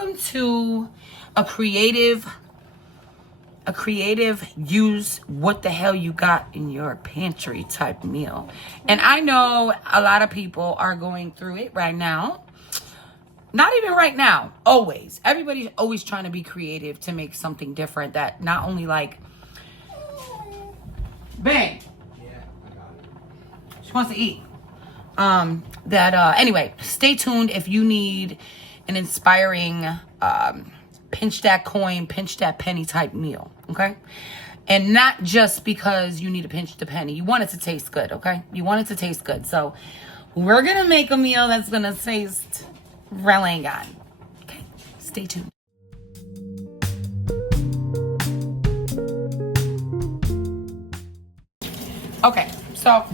welcome to a creative use what the hell you got in your pantry type meal. And I know a lot of people are going through it right now. Not even right now, always. Everybody's always trying to be creative to make something different that not only like, bang. Yeah, I got it. She wants to eat. Anyway, stay tuned if you need an inspiring, pinch that coin, pinch that penny type meal, okay? And not just because you need to pinch the penny. You want it to taste good, okay? You want it to taste good. So we're going to make a meal that's going to taste really good. Okay, stay tuned. Okay, so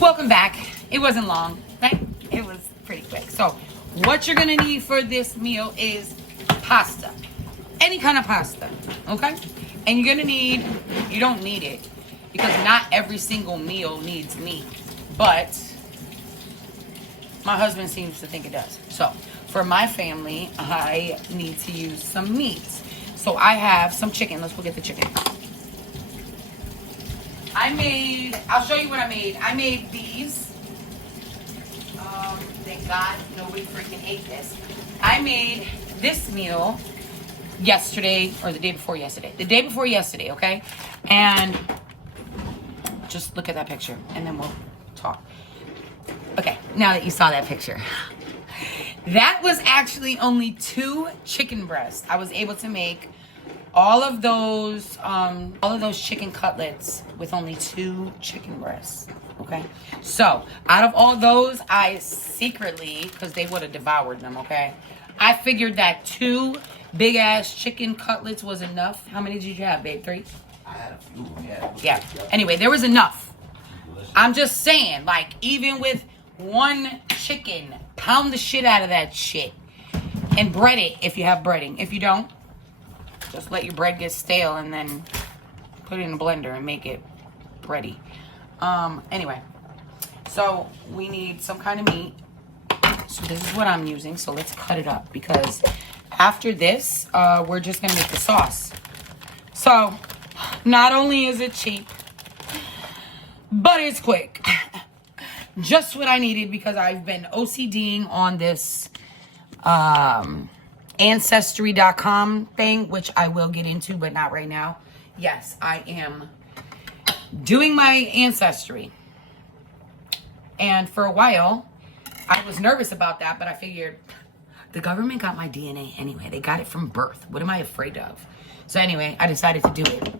welcome back. It wasn't long, right? It was pretty quick. So what you're gonna need for this meal is pasta. Any kind of pasta, okay? And you're gonna need, you don't need it because not every single meal needs meat, but my husband seems to think it does. So for my family, I need to use some meat. So I have some chicken. Let's go get the chicken. I'll show you what I made. I made these. Thank God nobody freaking ate this. I made this meal yesterday or the day before yesterday. The day before yesterday, okay? And just look at that picture and then we'll talk. Okay, now that you saw that picture. That was actually only 2 chicken breasts. I was able to make all of those chicken cutlets with only 2 chicken breasts, okay? So, out of all those, I secretly, because they would have devoured them, okay? I figured that 2 big-ass chicken cutlets was enough. How many did you have, babe? 3? I had a few, yeah. Yeah. Anyway, there was enough. I'm just saying, like, even with 1 chicken, pound the shit out of that shit. And bread it if you have breading. If you don't, just let your bread get stale and then put it in a blender and make it bready. Anyway, so we need some kind of meat. So this is what I'm using. So let's cut it up because after this, we're just gonna make the sauce. So not only is it cheap, but it's quick. Just what I needed because I've been OCDing on this Ancestry.com thing, which I will get into, but not right now. Yes, I am doing my ancestry. And for a while, I was nervous about that, but I figured the government got my DNA anyway. They got it from birth. What am I afraid of? So anyway, I decided to do it.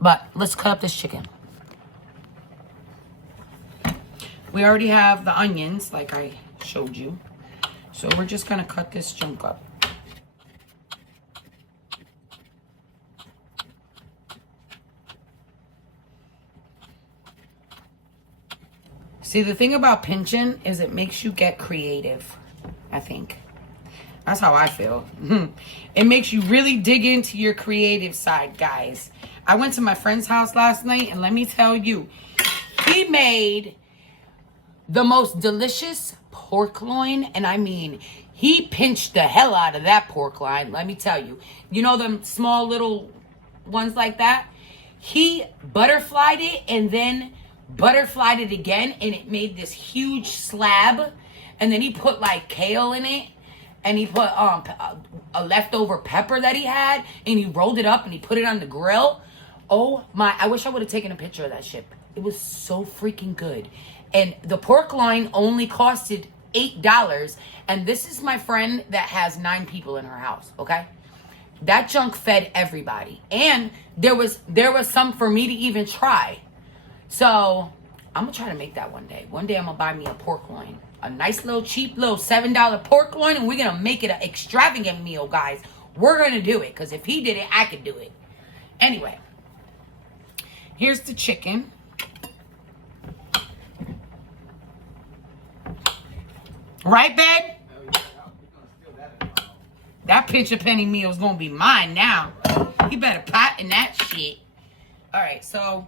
But let's cut up this chicken. We already have the onions, like I showed you. So we're just gonna cut this junk up. See, the thing about pinching is it makes you get creative, I think. That's how I feel. It makes you really dig into your creative side, guys. I went to my friend's house last night, and let me tell you, he made the most delicious pork loin, and I mean, he pinched the hell out of that pork loin, let me tell you. You know them small little ones like that? He butterflied it and then butterflied it again, and it made this huge slab, and then he put like kale in it, and he put a leftover pepper that he had, and he rolled it up and he put it on the grill. Oh my, I wish I would have taken a picture of that shit. It was so freaking good. And the pork loin only costed $8. And this is my friend that has 9 people in her house, okay? That junk fed everybody. And there was some for me to even try. So I'm gonna try to make that one day. One day I'm gonna buy me a pork loin. A nice little cheap little $7 pork loin, and we're gonna make it an extravagant meal, guys. We're gonna do it, because if he did it, I could do it. Anyway, here's the chicken. Right, babe? That pinch a penny meal is gonna be mine now. You better pot in that shit. All right, so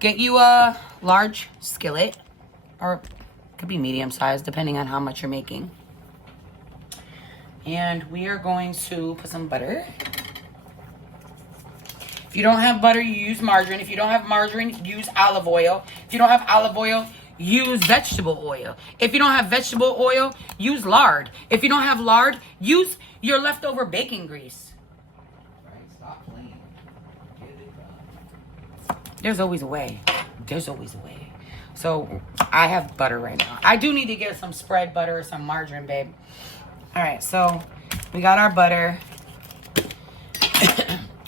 get you a large skillet, or Could be medium size, depending on how much you're making. And we are going to put some butter. If you don't have butter, you use margarine. If you don't have margarine, use olive oil. If you don't have olive oil, use vegetable oil. If you don't have vegetable oil, use lard. If you don't have lard, use your leftover baking grease. Right? Stop playing. Get it done. There's always a way. There's always a way. So I have butter right now. I do need to get some spread butter or some margarine, babe. All right, so we got our butter.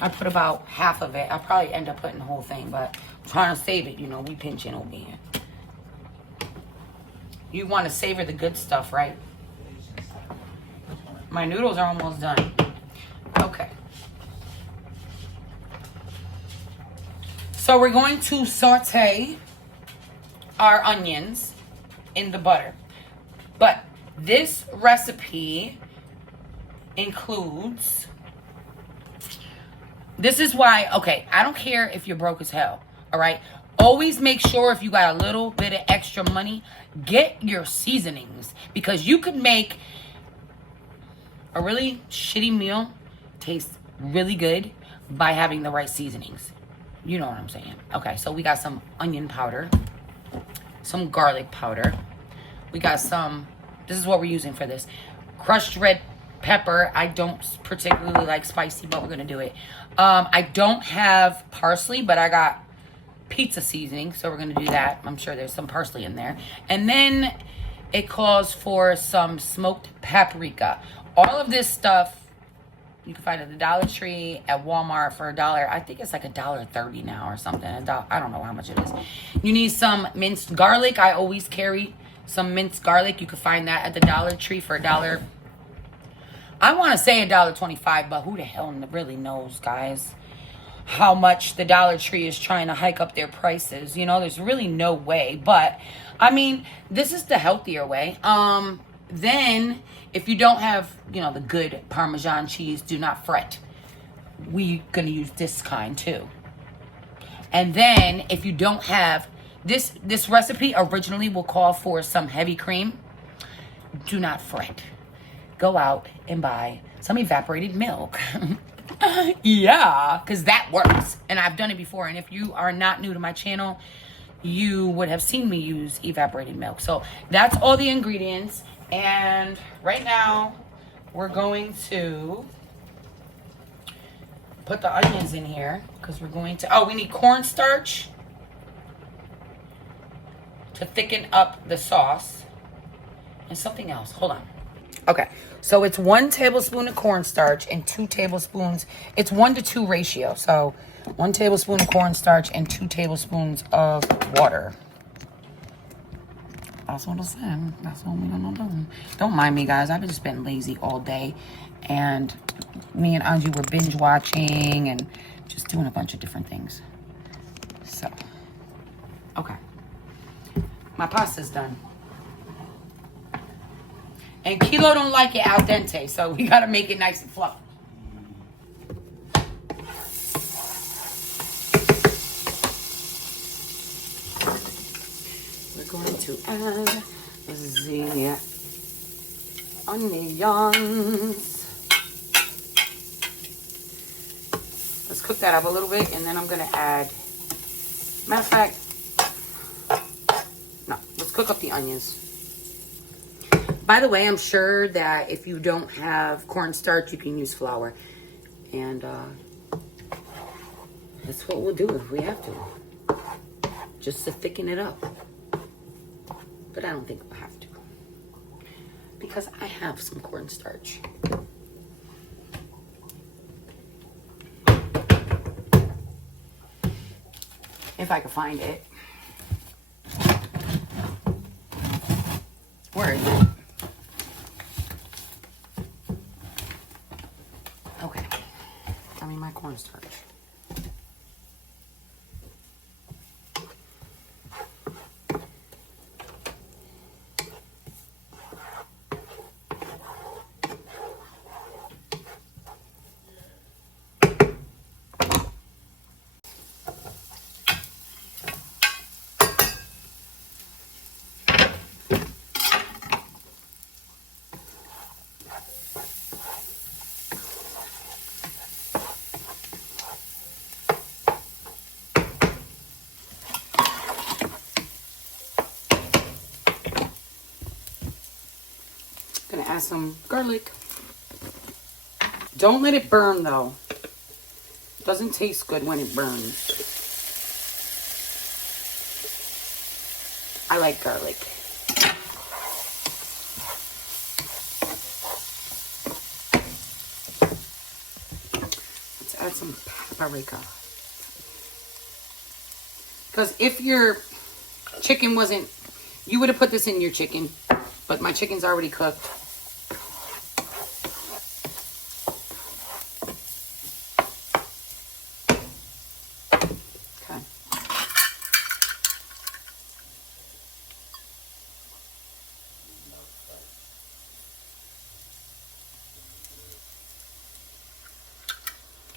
I put about half of it. I'll probably end up putting the whole thing, but I'm trying to save it. You know, we pinching over here. You want to savor the good stuff, right? My noodles are almost done. Okay. So we're going to saute our onions in the butter. But this recipe includes... This is why, okay, I don't care if you're broke as hell, all right? Always make sure if you got a little bit of extra money, get your seasonings. Because you could make a really shitty meal taste really good by having the right seasonings. You know what I'm saying. Okay, so we got some onion powder, some garlic powder. We got some, this is what we're using for this, crushed red pepper. I don't particularly like spicy, but we're gonna do it. I don't have parsley, but I got pizza seasoning, so we're gonna do that. I'm sure there's some parsley in there. And then it calls for some smoked paprika. All of this stuff you can find at the Dollar Tree, at Walmart for $1. I think it's like $1.30 now or something. I don't know how much it is. You need some minced garlic. I always carry some minced garlic. You can find that at the Dollar Tree for $1. I want to say $1.25, but who the hell really knows, guys, how much the Dollar Tree is trying to hike up their prices. You know, there's really no way. But, I mean, this is the healthier way. Then, if you don't have, you know, the good Parmesan cheese, do not fret. We're going to use this kind, too. And then, if you don't have... This recipe originally will call for some heavy cream. Do not fret. Go out and buy some evaporated milk. Yeah, because that works. And I've done it before. And if you are not new to my channel, you would have seen me use evaporated milk. So that's all the ingredients. And right now, we're going to put the onions in here. Because we're going to... Oh, we need cornstarch to thicken up the sauce. And something else. Hold on. Okay, so it's 1 tablespoon of cornstarch and 2 tablespoons. It's 1 to 2 ratio. So 1 tablespoon of cornstarch and 2 tablespoons of water. That's what I said. That's what we're gonna do. Don't mind me, guys. I've just been lazy all day, and me and Anju were binge watching and just doing a bunch of different things. So, okay, my pasta's done. And Kilo don't like it al dente, so we gotta make it nice and fluffy. We're going to add the onions. Let's cook that up a little bit, and then I'm gonna add, matter of fact, no, let's cook up the onions. By the way, I'm sure that if you don't have cornstarch, you can use flour. And that's what we'll do if we have to. Just to thicken it up. But I don't think we'll have to. Because I have some cornstarch. If I can find it. Where is it? Okay, I mean my cornstarch. Gonna add some garlic. Don't let it burn though. Doesn't taste good when it burns. I like garlic. Let's add some paprika. Because if your chicken wasn't, you would have put this in your chicken, but my chicken's already cooked. Okay.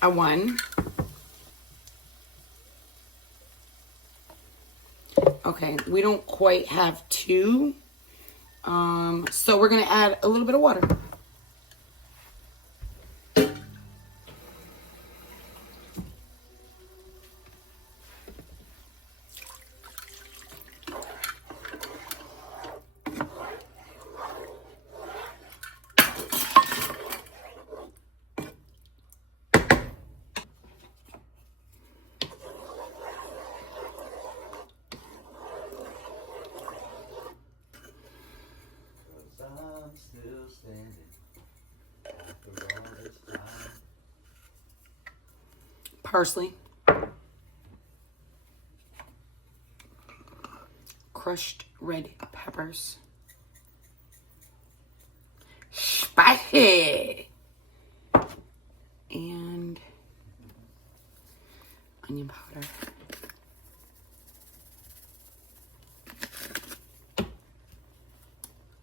A 1. Okay, we don't quite have 2. So we're gonna add a little bit of water. I'm still standing after all this time. Parsley. Crushed red peppers. Spicy. And onion powder.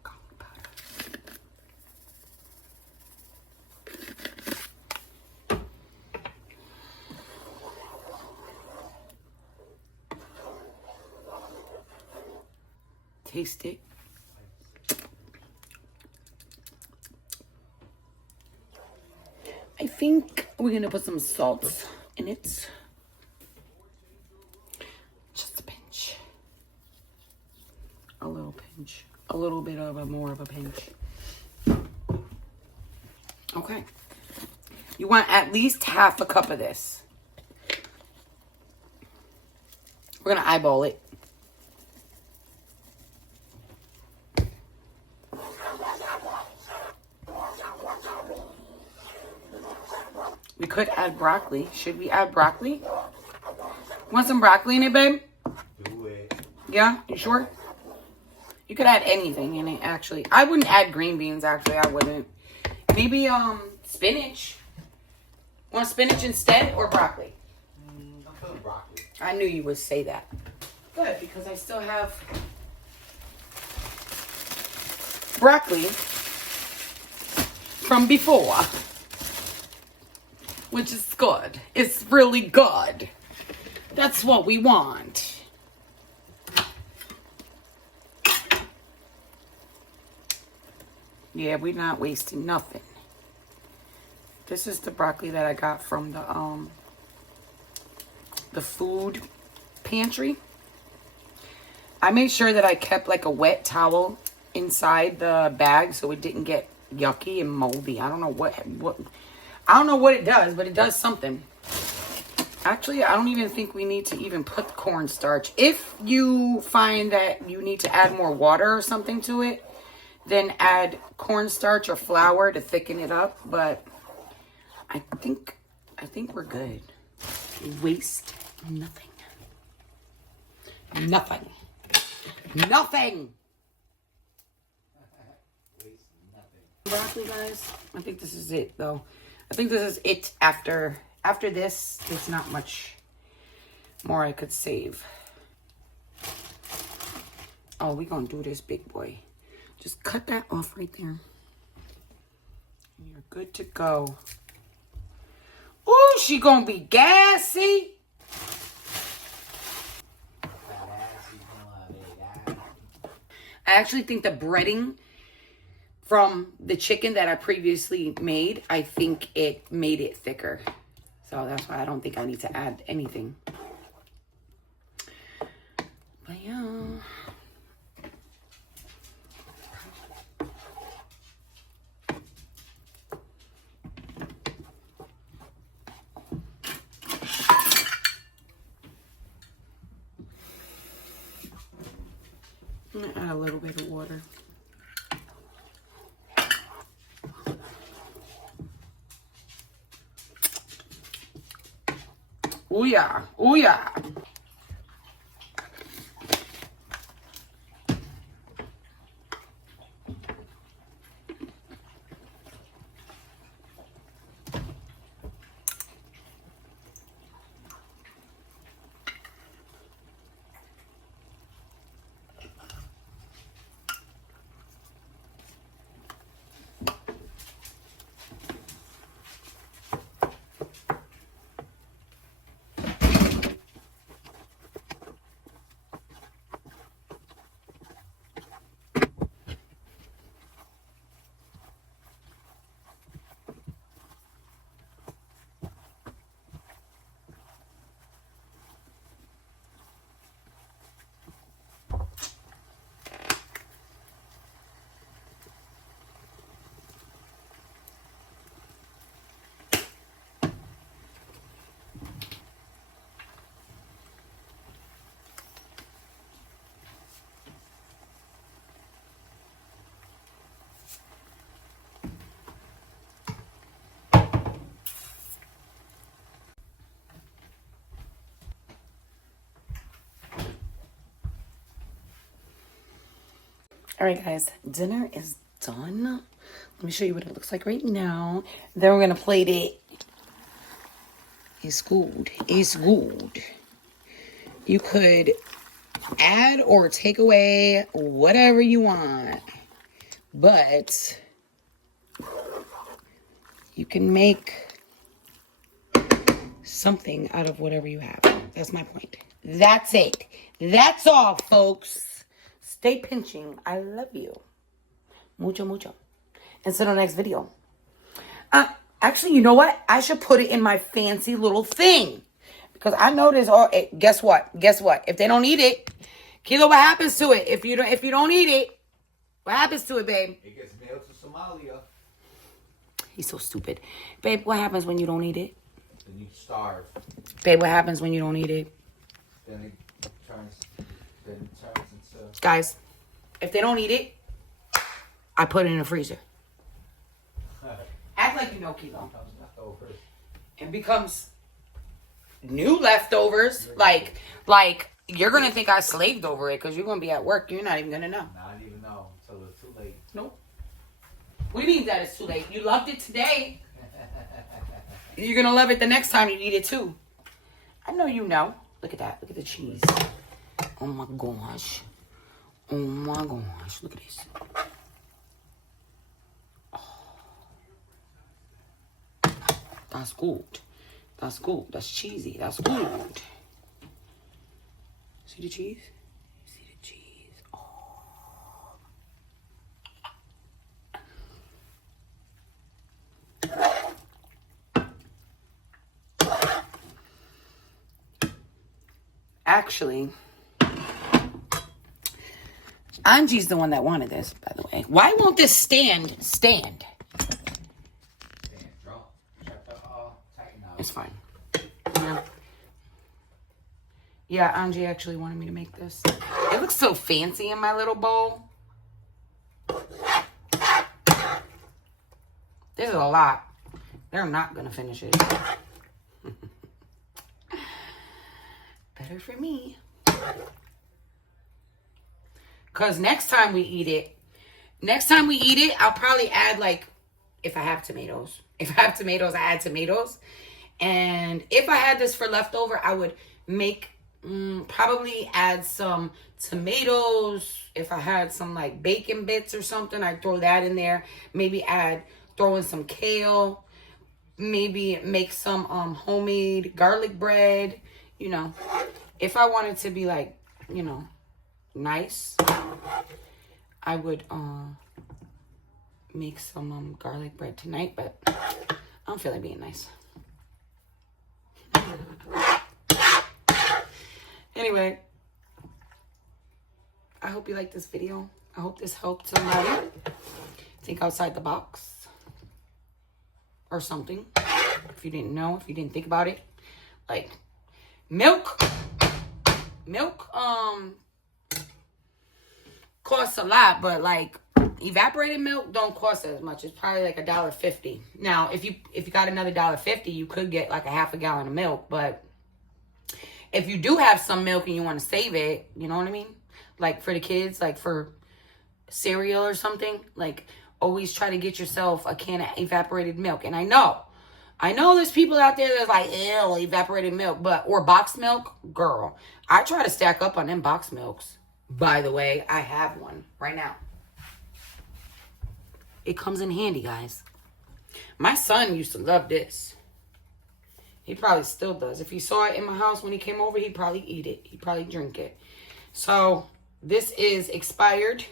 Garlic powder. Taste it. I think we're gonna put some salt in it. Just a pinch. A little pinch. A little bit of a more of a pinch. Okay. You want at least half a cup of this. We're gonna eyeball it. We could add broccoli. Should we add broccoli? Want some broccoli in it, babe? Do it. Yeah? You sure? You could add anything in it, actually. I wouldn't add green beans, actually. I wouldn't. Maybe, spinach. Want spinach instead or broccoli? I'm feeling broccoli. I knew you would say that. Good, because I still have broccoli from before. Which is good. It's really good. That's what we want. Yeah, we're not wasting nothing. This is the broccoli that I got from the food pantry. I made sure that I kept like a wet towel inside the bag so it didn't get yucky and moldy. I don't know what I don't know what it does, but it does something. Actually, I don't even think we need to even put cornstarch. If you find that you need to add more water or something to it, then add cornstarch or flour to thicken it up. But I think we're good. Waste nothing. Nothing. Nothing. Waste nothing. Broccoli, guys. I think this is it, though. I think this is it. After this, there's not much more I could save. Oh, we gonna do this, big boy. Just cut that off right there. And you're good to go. Ooh, she gonna be gassy. I actually think the breading from the chicken that I previously made, I think it made it thicker. So that's why I don't think I need to add anything. But yeah. I'm gonna add a little bit of water. Oh yeah, oh yeah. All right, guys, dinner is done. Let me show you what it looks like right now. Then we're gonna plate it. It's good. It's good. You could add or take away whatever you want, but you can make something out of whatever you have. That's my point. That's it. That's all, folks. Stay pinching. I love you. Mucho, mucho. Until the next video. Actually, you know what? I should put it in my fancy little thing. Because I noticed, guess what? Guess what? If they don't eat it, Kilo, what happens to it? If you don't eat it, what happens to it, babe? It gets mailed to Somalia. He's so stupid. Babe, what happens when you don't eat it? Then you starve. Babe, what happens when you don't eat it? Then it turns into... Guys, if they don't eat it, I put it in the freezer. Act like you know, Kilo. Leftovers. It becomes new leftovers. Like you're gonna think I slaved over it because you're gonna be at work. You're not even gonna know. Not even know until it's too late. Nope. What do you mean that it's too late? You loved it today. You're gonna love it the next time you eat it too. I know you know. Look at that. Look at the cheese. Oh my gosh. Oh my gosh. Look at this. That's good. That's good. That's cheesy. That's good. See the cheese? See the cheese? Oh. Actually, Angie's the one that wanted this, by the way. Why won't this stand? It's fine. Yeah, Angie actually wanted me to make this. It looks so fancy in my little bowl. This is a lot. They're not going to finish it. Better for me. Because next time we eat it, I'll probably add, like, if I have tomatoes. If I have tomatoes, I add tomatoes. And if I had this for leftover, I would make, probably add some tomatoes. If I had some like bacon bits or something, I'd throw that in there. Maybe throw in some kale. Maybe make some homemade garlic bread. You know, if I wanted to be like, you know, nice, I would make some garlic bread tonight, but I don't feel like being nice. Anyway, I hope you liked this video. I hope this helped somebody think outside the box or something. If you didn't know, if you didn't think about it, like milk costs a lot, but like evaporated milk don't cost as much. It's probably like $1.50. Now, if you got another $1.50, you could get like a half a gallon of milk. But if you do have some milk and you want to save it, you know what I mean? Like for the kids, like for cereal or something, like always try to get yourself a can of evaporated milk. And I know there's people out there that's like, ew, evaporated milk, or boxed milk. Girl, I try to stack up on them boxed milks. By the way, I have one right now. It comes in handy, guys. My son used to love this. He probably still does. If he saw it in my house when he came over, he'd probably eat it. He'd probably drink it. So, this is expired.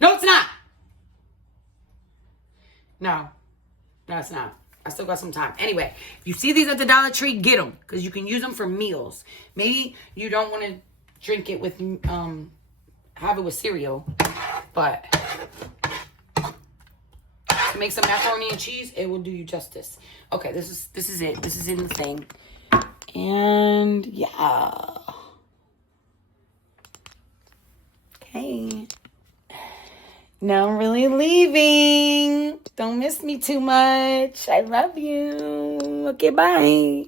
No, it's not. No, it's not. I still got some time. Anyway, if you see these at the Dollar Tree, get them. Because you can use them for meals. Maybe you don't want to drink it with, have it with cereal. But to make some macaroni and cheese, it will do you justice. Okay, this is it. This is in the thing. And yeah. Okay. Now I'm really leaving. Don't miss me too much. I love you. Okay, bye.